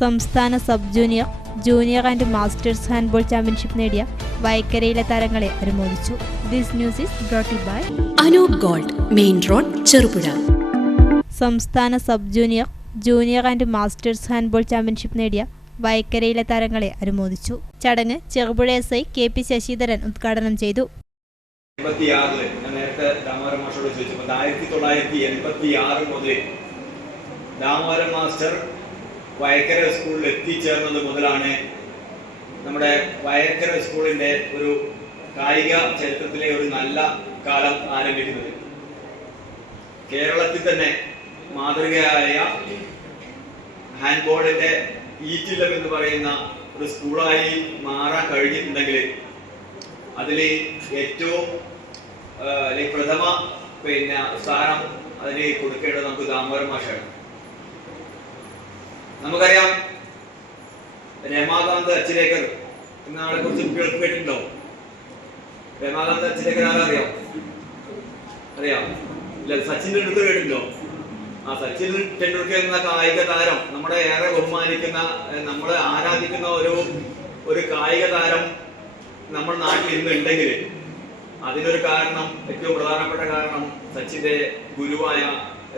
സംസ്ഥാന sub junior junior and masters handball championship നേടിയ വൈക്കരയിലെ താരങ്ങളെ അനുമോദിച്ചു. This news is brought by Anoop gold main road Cherupuzha. സംസ്ഥാന sub junior junior and masters handball championship നേടിയ വൈക്കരയിലെ താരങ്ങളെ അനുമോദിച്ചു. ചടങ്ങ് Cherupuzha S I K P Sasidharan ഉദ്ഘാടനം ചെയ്തു. എൺപത്തിയാറിൽ ഞാൻ നേരത്തെ ദാമോദരൻ മാസ്റ്ററോട് ചോദിച്ചപ്പോൾ ആയിരത്തി തൊള്ളായിരത്തി എൺപത്തി ആറ് മുതൽ ദാമോദരൻ മാസ്റ്റർ വയക്കര സ്കൂളിൽ എത്തിച്ചേർന്നത് മുതലാണ് നമ്മുടെ വയക്കര സ്കൂളിന്റെ ഒരു കായിക ചരിത്രത്തിലെ ഒരു നല്ല കാലം ആരംഭിക്കുന്നത്. കേരളത്തിൽ തന്നെ മാതൃകയായ ഹാൻഡ്ബോളിന്റെ ഈറ്റില്ലം എന്ന് പറയുന്ന ഒരു സ്കൂളായി മാറാൻ കഴിഞ്ഞിട്ടുണ്ടെങ്കിൽ അതിൽ ഏറ്റവും പ്രഥമ പിന്നെ സ്ഥാനം അതിന് കൊടുക്കേണ്ടത് നമുക്ക് ദാമോദരൻ മാഷാണ്. നമുക്കറിയാം രമാകാന്ത് അച്ചിലേക്കർ എന്ന ആളെ കുറിച്ച് കുട്ടികൾക്ക് രമാകാന്ത് അച്ചിലേക്കർ ആരറിയോ അറിയാം? ഇല്ല സച്ചിൻ ടെണ്ടുൽക്കർ കേട്ടിട്ടുണ്ടോ? ആ സച്ചിൻ ടെണ്ടുൽക്കർ എന്ന കായിക താരം നമ്മുടെ ഏറെ ബഹുമാനിക്കുന്ന നമ്മൾ ആരാധിക്കുന്ന ഒരു ഒരു കായിക താരം നമ്മുടെ നാട്ടിൽ ഇന്നുണ്ടെങ്കിൽ അതിനൊരു കാരണം ഏറ്റവും പ്രധാനപ്പെട്ട കാരണം സച്ചിന്റെ ഗുരുവായ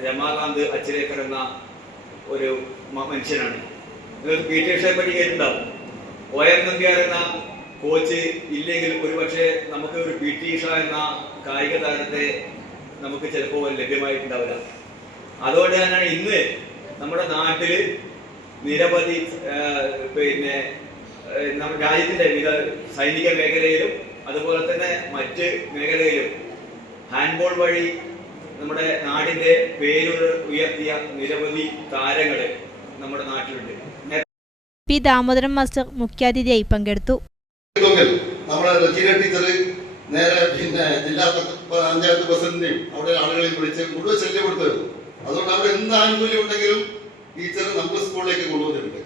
രമാകാന്ത് അച്ചിലേക്കർ എന്ന ഒരു മനുഷ്യനാണ്. നിങ്ങൾക്ക് പി ടി ഉഷയെ പറ്റി കേട്ടിട്ടുണ്ടാവും. ഒ എം നമ്പ്യാർ എന്ന കോച്ച് ഇല്ലെങ്കിൽ ഒരുപക്ഷെ നമുക്ക് ഒരു പി ടി ഉഷ എന്ന കായിക താരത്തെ നമുക്ക് ചിലപ്പോൾ ലഭ്യമായിട്ടുണ്ടാവില്ല. അതുകൊണ്ട് തന്നെയാണ് ഇന്ന് നമ്മുടെ നാട്ടിൽ നിരവധി പിന്നെ നമ്മുടെ രാജ്യത്തിന്റെ വിവിധ സൈനിക മേഖലയിലും അതുപോലെ തന്നെ മറ്റ് മേഖലയിലും ഹാൻഡ്ബോൾ വഴി നമ്മുടെ നാടിന്റെ പേര് ഉയർത്തിയ നിരവധി താരങ്ങൾ നമ്മുടെ നാട്ടിലുണ്ട്. പി ദാമോദരൻ മാസ്റ്റർ മുഖ്യാതിഥിയായി പങ്കെടുത്തു. നമ്മുടെ റജീന ടീച്ചർ നേരെ പിന്നെ ജില്ലാ പഞ്ചായത്ത് പ്രസിഡന്റിനെയും അവിടെ ആളുകളെയും വിളിച്ച് മുഴുവൻ ശല്യപ്പെടുത്തുമായിരുന്നു അതുകൊണ്ട് അവിടെ എന്ത് ആനുകൂല്യം ഉണ്ടെങ്കിലും ടീച്ചർ നമ്മുടെ സ്കൂളിലേക്ക് കൊണ്ടുവന്നിട്ടുണ്ട്.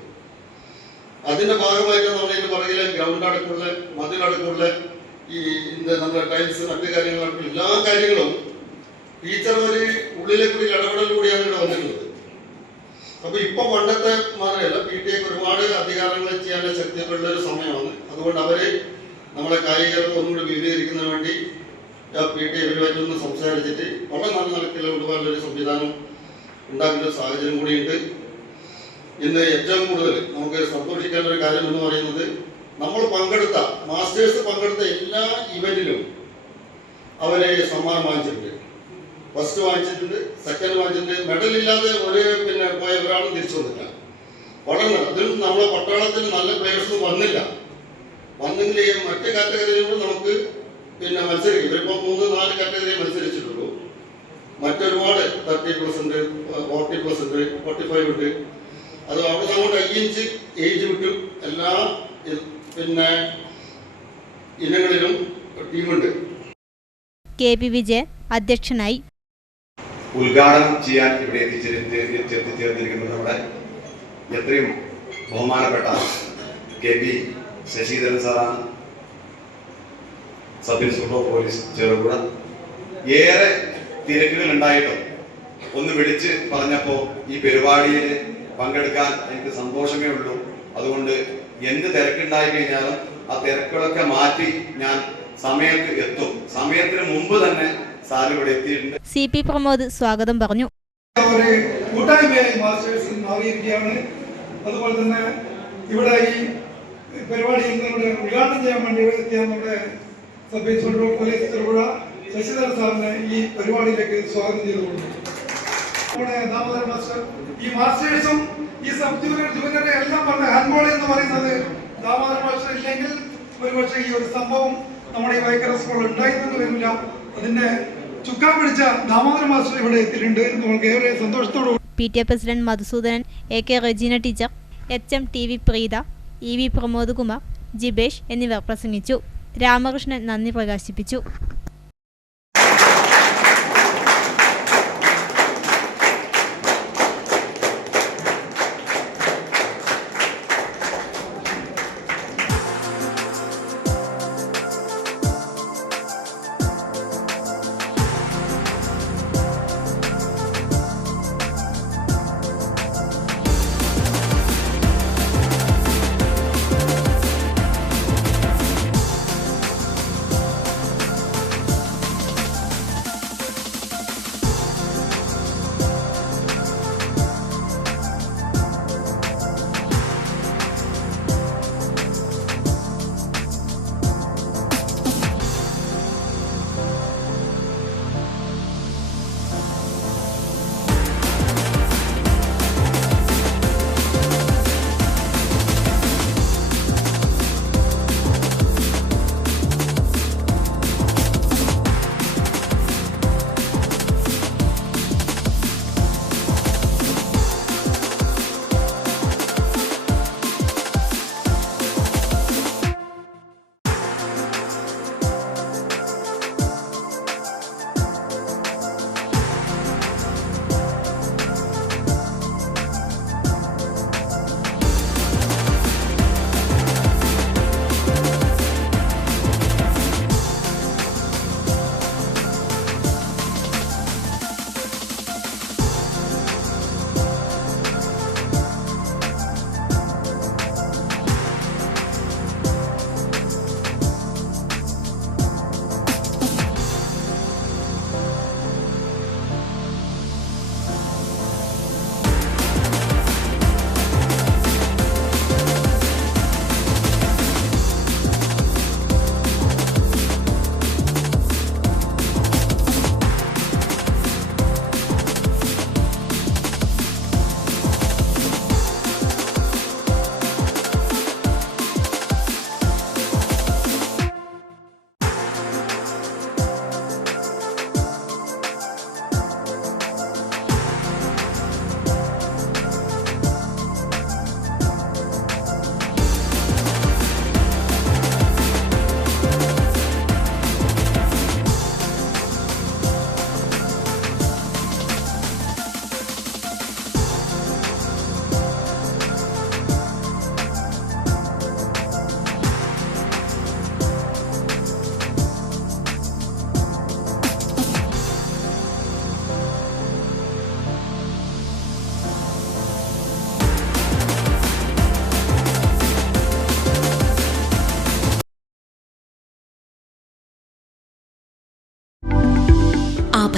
അതിന്റെ ഭാഗമായിട്ട് നമ്മളതിന്റെ പുറകിലെ ഗ്രൗണ്ട് അടക്കമുള്ള മതിലടക്കമുള്ള ഈ നമ്മുടെ ടൈൽസ് മറ്റു കാര്യങ്ങളും എല്ലാ കാര്യങ്ങളും ടീച്ചർ ഒരു ഉള്ളിലെ കൂടി ഇടപെടൽ കൂടിയാണ് ഇവിടെ വന്നിട്ടുള്ളത്. അപ്പൊ ഇപ്പൊ പണ്ടത്തെ മാറിയല്ല പി ടി എക്ക് ഒരുപാട് അധികാരങ്ങൾ ചെയ്യാനുള്ള ശക്തിയുള്ള ഒരു സമയമാണ്. അതുകൊണ്ട് അവർ നമ്മളെ കായികർക്ക് ഒന്നുകൂടി വിപുലീകരിക്കുന്നതിന് വേണ്ടി പി ടി ഇവരുമായിട്ടൊന്ന് സംസാരിച്ചിട്ട് വളരെ നല്ല നിലയ്ക്ക് ഒരുപാടൊരു ഒരു സംവിധാനം ഉണ്ടാക്കുന്ന സാഹചര്യം കൂടിയുണ്ട്. ഇന്ന് ഏറ്റവും കൂടുതൽ നമുക്ക് സന്തോഷിക്കേണ്ട ഒരു കാര്യം എന്ന് പറയുന്നത് നമ്മൾ പങ്കെടുത്ത മാസ്റ്റേഴ്സ് പങ്കെടുത്ത എല്ലാ ഇവന്റിലും അവരെ സമ്മാനം വാങ്ങിച്ചിട്ടുണ്ട്. ഫസ്റ്റ് വാങ്ങിച്ചിട്ടുണ്ട് സെക്കൻഡ് വാങ്ങിച്ചിട്ടുണ്ട് മെഡൽ ഇല്ലാതെ ഒരു പിന്നെ പോയ ഒരാളും തിരിച്ചു വന്നില്ല. വളരെ അതിലും നമ്മളെ പട്ടാളത്തിന് നല്ല പ്ലേയേഴ്സ് വന്നില്ല. വന്നെങ്കിൽ മറ്റ് കാറ്റഗറിയിലൂടെ നമുക്ക് പിന്നെ മത്സരിക്കും. ഇവരിപ്പോൾ മൂന്ന് നാല് കാറ്റഗറി മത്സരിച്ചിട്ടുള്ളൂ. മറ്റൊരുപാട് തേർട്ടി ഉണ്ട് ഫോർട്ടി ഉണ്ട് ഫോർട്ടി ഫൈവ് ഉണ്ട്. അത് അവിടെ അങ്ങോട്ട് അയ്യഞ്ച് ഏജ് വിട്ടും. എല്ലാ പിന്നെ ഇനങ്ങളിലും ടീമുണ്ട് കെ പി വിജയൻ അധ്യക്ഷനായി ഉദ്ഘാടനം ചെയ്യാൻ ഇവിടെ എത്തിച്ചേർന്ന് എത്തിച്ചേർന്നിരിക്കുന്നത് നമ്മുടെ എത്രയും ബഹുമാനപ്പെട്ട കെ പി ശശിധരൻ സാറാണ്. Sub inspector police Cherupuzha. ഏറെ തിരക്കുകൾ ഉണ്ടായിട്ടും ഒന്ന് വിളിച്ച് പറഞ്ഞപ്പോൾ ഈ പരിപാടിയിൽ പങ്കെടുക്കാൻ എനിക്ക് സന്തോഷമേ ഉള്ളൂ. അതുകൊണ്ട് എന്ത് തിരക്കുണ്ടായി കഴിഞ്ഞാലും ആ തിരക്കുകളൊക്കെ മാറ്റി ഞാൻ സമയത്ത് എത്തും. സമയത്തിന് മുമ്പ് തന്നെ സാർ ഇവിടെ എത്തിയിട്ടുണ്ട്. സി പി പ്രമോദ് സ്വാഗതം പറഞ്ഞു. ഒരു കൂട്ടായ്മയായി മാസ്റ്റേഴ്സ് മാറിയിരിക്കുകയാണ്. അതുപോലെ തന്നെ ഇവിടെ ഈ പരിപാടി നമ്മുടെ ഉദ്ഘാടനം ചെയ്യാൻ വേണ്ടി ഇവിടെ എത്തിയ നമ്മുടെ sub inspector police Cherupuzha Sasidharan സാറിനെ ഈ പരിപാടിയിലേക്ക് സ്വാഗതം ചെയ്തുകൊണ്ടു. നമ്മുടെ ദാമോദരൻ മാസ്റ്റർ ഈ മാസ്റ്റേഴ്സും ഈ സബ് ജൂനിയർ ജൂനിയർ എല്ലാം പറഞ്ഞ ഹാൻഡ്ബോൾ എന്ന് പറയുന്നത് ദാമോദരൻ മാസ്റ്റർ ഇല്ലെങ്കിൽ ഒരുപക്ഷെ ഈ ഒരു സംഭവം നമ്മുടെ ഈ വൈക്കര സ്കൂളിൽ ഉണ്ടായിരുന്നു വരില്ല അതിന്റെ ചുക്കാൻ പിടിച്ച ദാമോദരൻ മാസ്റ്റർ ഇവിടെ എത്തിയിട്ടുണ്ട്. നമുക്ക് ഏറെ സന്തോഷത്തോടു P T A president Madhusoodanan A K Regina teacher H M T V Preetha E V Pramod Kumar Jibesh എന്നിവർ പ്രസംഗിച്ചു. രാമകൃഷ്ണൻ നന്ദി പ്രകാശിപ്പിച്ചു.